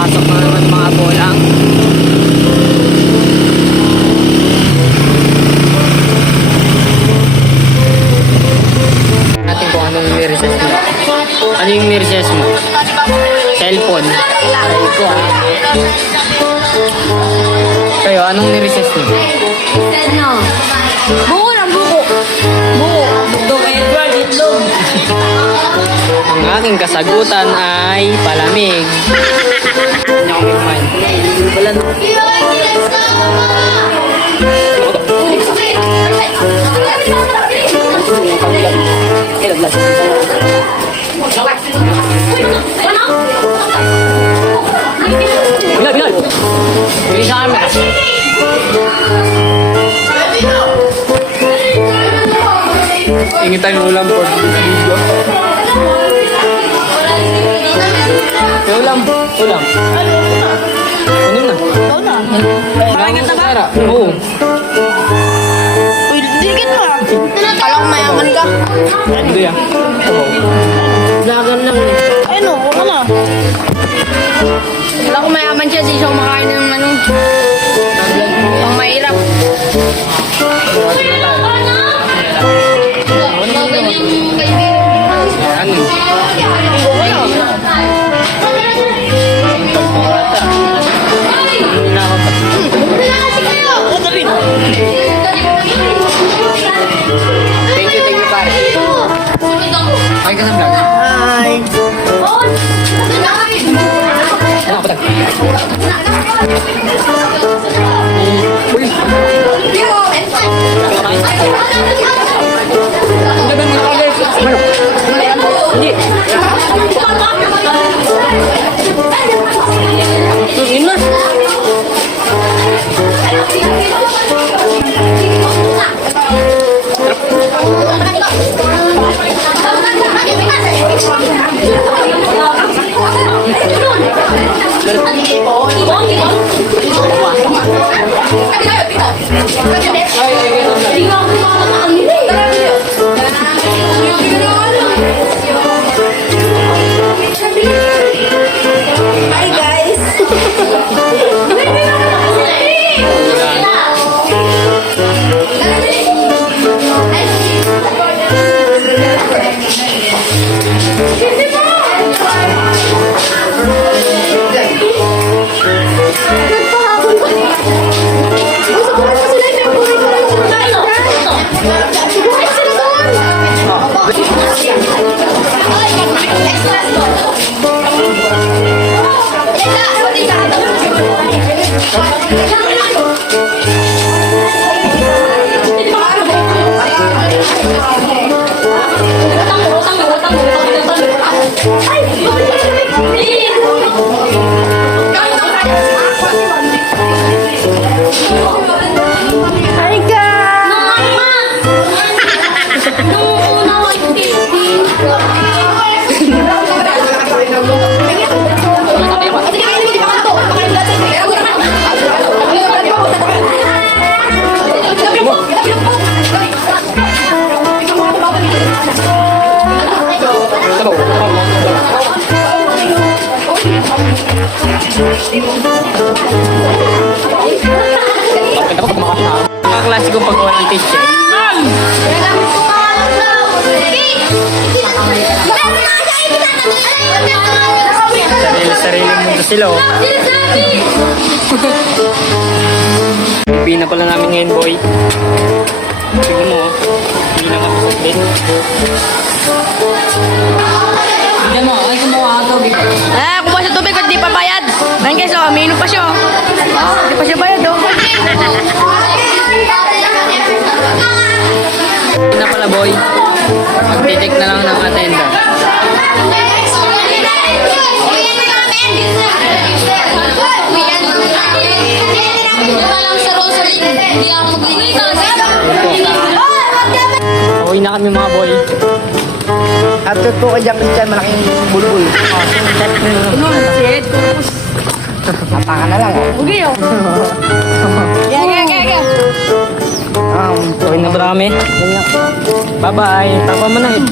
Papasok na naman mga bolang. Natin kung anong nire-recess mo. Ano yung nire-recess mo? Cellphone. Aray ko ah. Kayo, anong nire-recess mo? Ano? Buko lang, buko. Buko. Dog Edward, itlog. Ang aking kasagutan ay palamig. Hindi ako kumain. Wala na. Bilal, Bilal. Bili sa amin. Ingin tayo ng ulam for video. Ulam. Ulam. Kunin na. Kumain ka na ba? Oo. Uy, dikit mo ah. Kala ko mayaman ka. Hindi ah. Lagan lang eh. Ay no, wala na. Kala ko mayaman siya, di siya kumakain ng ano. Ang mahirap. Thank you pare. Ay ka sa vlog. Hi. Ano ako tag? Uy. Ano ba mga kagay? Manok. Hindi. Tungin na. Hi guys. Hi Mga klasikong paggawa ng t-shirt. Sarili mundo sila oh. Pipi na pala namin ngayon boy. Tignan mo oh. Hindi na mapasaklit. Tignan mo, ay kumuha ka tubig. kumuha sa tubig at di pa bayad. Ayan guys, oh, may inom pa siya. Di pa siya bayad, oh. Hindi na pala boy. Magtitik na lang ng attendance. Uwi na kami mga boy. After po kay Jackie Chan, malaking bulbul. Ano, shit. Apakan na lang. Okay, oh. Yeah. Uwi na marami. Bye-bye. Tapa mo na eh.